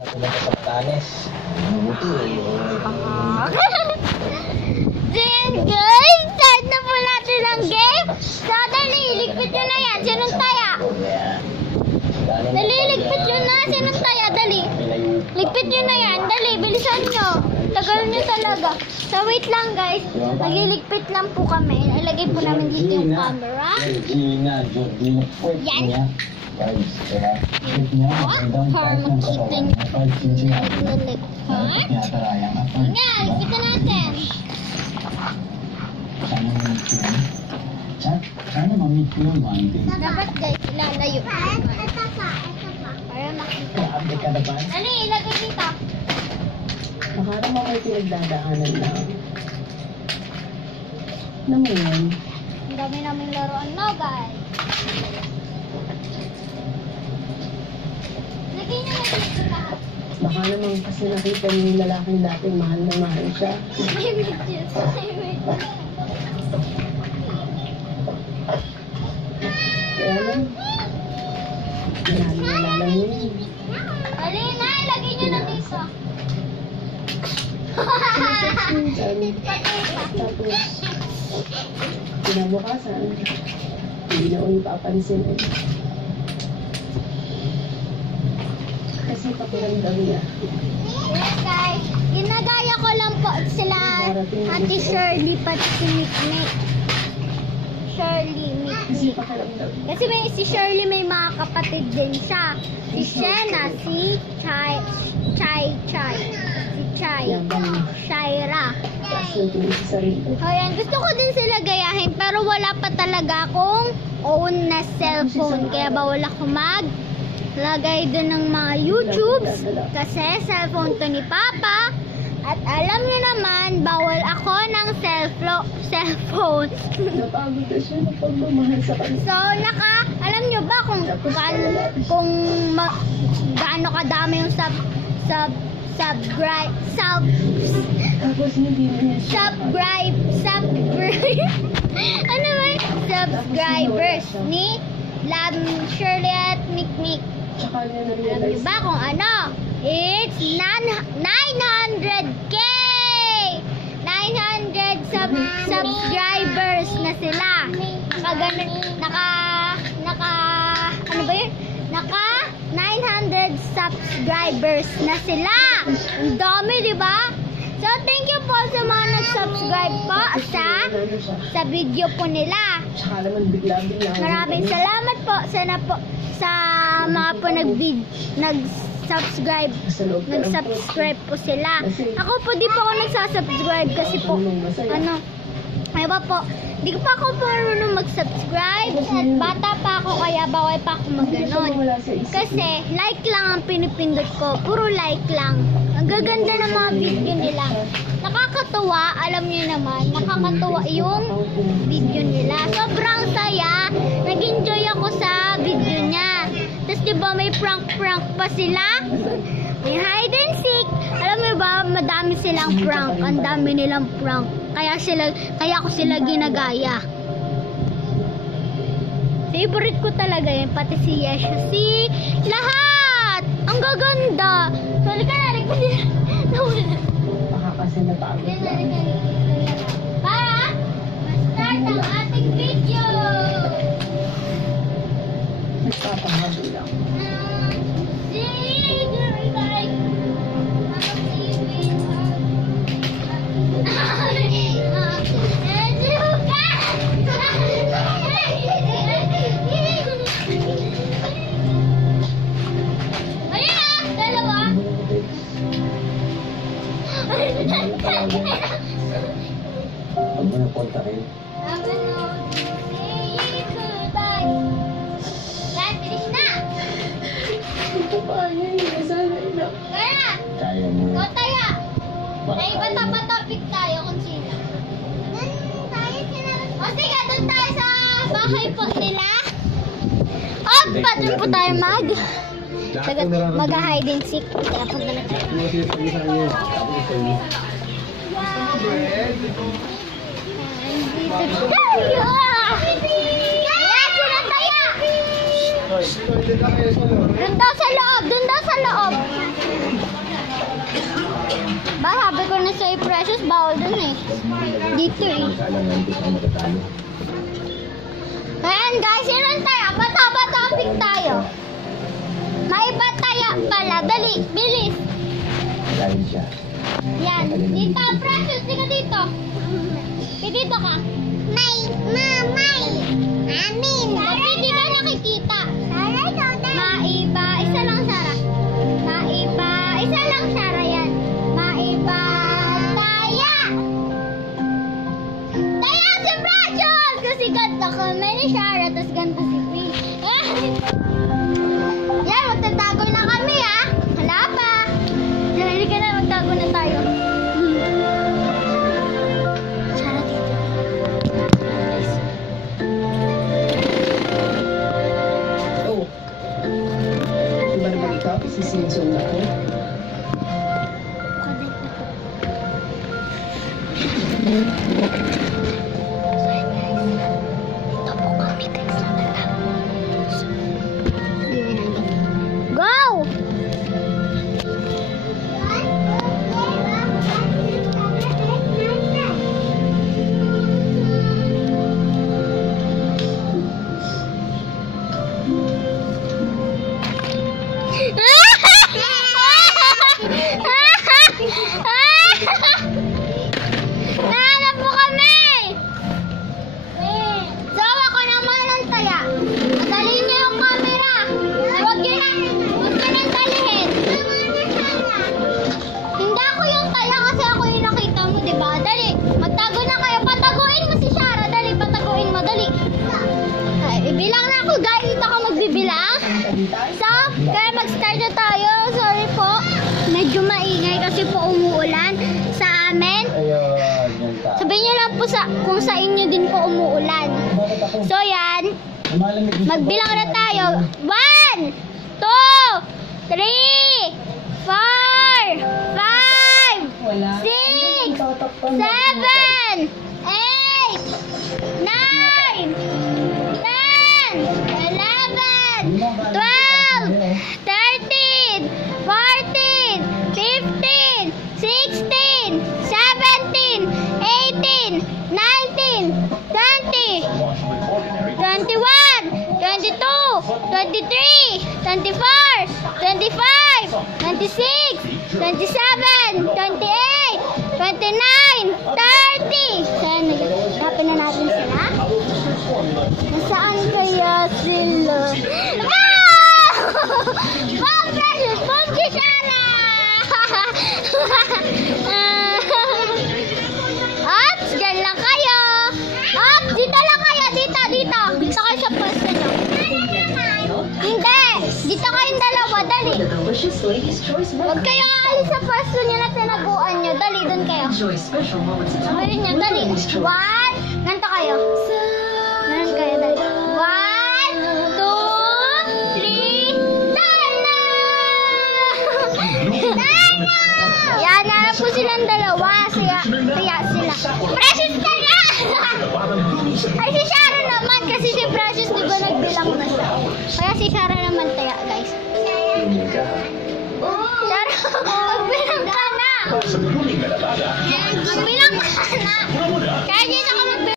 Sa Batanes. Then guys, start na po natin ang game. So, dali, ligpit nyo na yan. Sinong taya? Dali, ligpit nyo na. Sinong taya? Dali. Ligpit nyo na yan. Dali, bilisan nyo. Tagal nyo talaga. So, wait lang guys. Nagliligpit lang po kami. Ilagay po namin dito yung camera. Yan. Para makita nyo. Nga, ligpitan natin. Sana mamit ko yung one thing. Dapat guys, ilalayo. Ito pa. Para makita. Dali, ilagay dito. Baka naman may pinagdadaanan lang. Ano mo yun? Ang dami naming laruan no guys. Lagay nyo na dito lahat. Baka naman kasi nakita niyo yung lalaking dati, mahal na mahal siya. May videos. Kaya lang, nalala yun. Dali na, ilagay nyo na dito. Tapos, kinabukasan, hindi na ulit papansin eh. Kasi pakiramdam niya. Yes guys, ginagaya ko lang po sila Ate Shirley pati si Mikmik. Shirley, Kasi Mikmik. pakiramdam. Kasi si Shirley may mga kapatid din siya. Si Shena, si Chai, si Shaira. Kasi yung sa sarili. Ayan, gusto ko din sila gayahin pero wala pa talaga akong own na cellphone. Kaya bawal ako maglagay doon ng mga YouTubes kasi cellphone to ni Papa. At alam niyo naman, bawal ako ng cellphone. Napagod na siya na pagmamahal sa kanya. So, alam niyo ba kung gaano kadami yung Tapos hindi na siya. ano ba yun? Subscribers ni Lab Shirley at Mikmik. Tsaka niya Alam niyo na-realize. ba kung ano? It's 900K! 900 subscribers na sila. Ano ba yun? 900 subscribers na sila. Ang dami, di ba? So, thank you po sa mga nag-subscribe po sa video po nila. Tsaka naman bigla-bigla. Maraming salamat po sa mga po nag-subscribe po sila. Ako po di po ako nagsasubscribe kasi po iba po, di pa ako marunong mag-subscribe at bata pa ako kaya bawal pa ako mag-ganon. Kasi like lang ang pinipindot ko, puro like lang. Ang gaganda ng mga video nila. Nakakatuwa, alam niyo naman, nakakatuwa yung video nila. Sobrang saya, nag-enjoy ako sa video niya. Tapos diba may prank pa sila? May hide and seek. Alam mo ba, madami silang prank. Ang dami nilang prank. Kaya ko sila ginagaya. Favorite ko talaga yun. Pati si Yesha. Si lahat! Ang gaganda! Halika na, halika na. Nawala. Baka kasi napagod lang. Para ma-start ang ating video! Nagpapahabol lang. Pag mo napunta kayo. Ito pa yun. Sana ina. Kaya mo. Ikaw taya. Naibata-topic tayo kung sino. O sige, doon tayo sa bahay po nila. Doon po tayo mag-hide and seek. Kaya punta na tayo. Dito tayo! Ayan, sila taya! Doon daw sa loob, doon daw sa loob. Ba, sabi ko na sa'yo, Precious, bawal dun eh. Dito eh. Kalangan ko sa matatalo. Ayan guys, yun tayo. Bata-bata topic tayo. May bataya pala. Dali, bilis. Dahil siya. Yan. Dito, Precious, di ka dito. Dito ka. May, mamay. Amin. Hindi ka nakikita. Maiba. Isa lang, Sarah. Maiba. Isa lang, Sarah, yan. Maiba. Taya. Taya si Precious. Kasi ganda kami ni Shara. Tapos ganda si Queen. Yan, magtatago na kami, ha. Hala pa. Hindi ka na, magtago na tayo. Shara, dito. Guys. Oh. Diba naman ikaw? Isisinson na ko. Ito po kami guys sa Go! Nahanap mo kami! Sawa ko naman ng taya. Madalhin niyo yung camera. Huwag nyo nang dalihin. Hindi ako yung taya kasi ako yung nakita mo, di ba? Dali, magtago na kayo. Pataguin mo si Shara. Dali, pataguin mo. Dali. Ay, ibilang na ako, guys. Dito ako magbibilang. So, kaya mag-start na tayo. Sorry po. Medyo maingay kasi po umuulan sa amin. Ayun, yan ta. Sabihin niyo lang po kung sa inyo din po umuulan. So, yan. Malamig yung Magbilang na tayo. 1, 2, 3, 4, 5, Wala. 6, 7, 8, 9, 10, 11, 12, 13, 14, 15, 16, 17, 18, 19, 20, 21, 22, 23, 24, 25, 26, 27, 28, 29, 30. Saan naghahanapin na natin sila? Nasaan kaya sila? Wow! Wow, Precious! Boom, Kishara! Ops, dyan lang kayo. Ops, dito lang kayo. Dito. Dito kayo sa pwesto nyo. Hindi. Dito kayong dalawa. Dali. Delicious Ladies Choice Huwag kayo aalis sa pwesto nyo na tinaguan nyo. Dali, dun kayo. Enjoy special moments of time Ayun nyo, with dali. Ladies Choice. 1, ganito kayo. Ganun kayo, dali. 1, 2, 3, tana! Yan, narap po silang dalawa. Kaya sila. Precious ka na! Ay, si Sharon naman. Kasi si Precious, di ba nagbilang na siya? Kaya si Sharon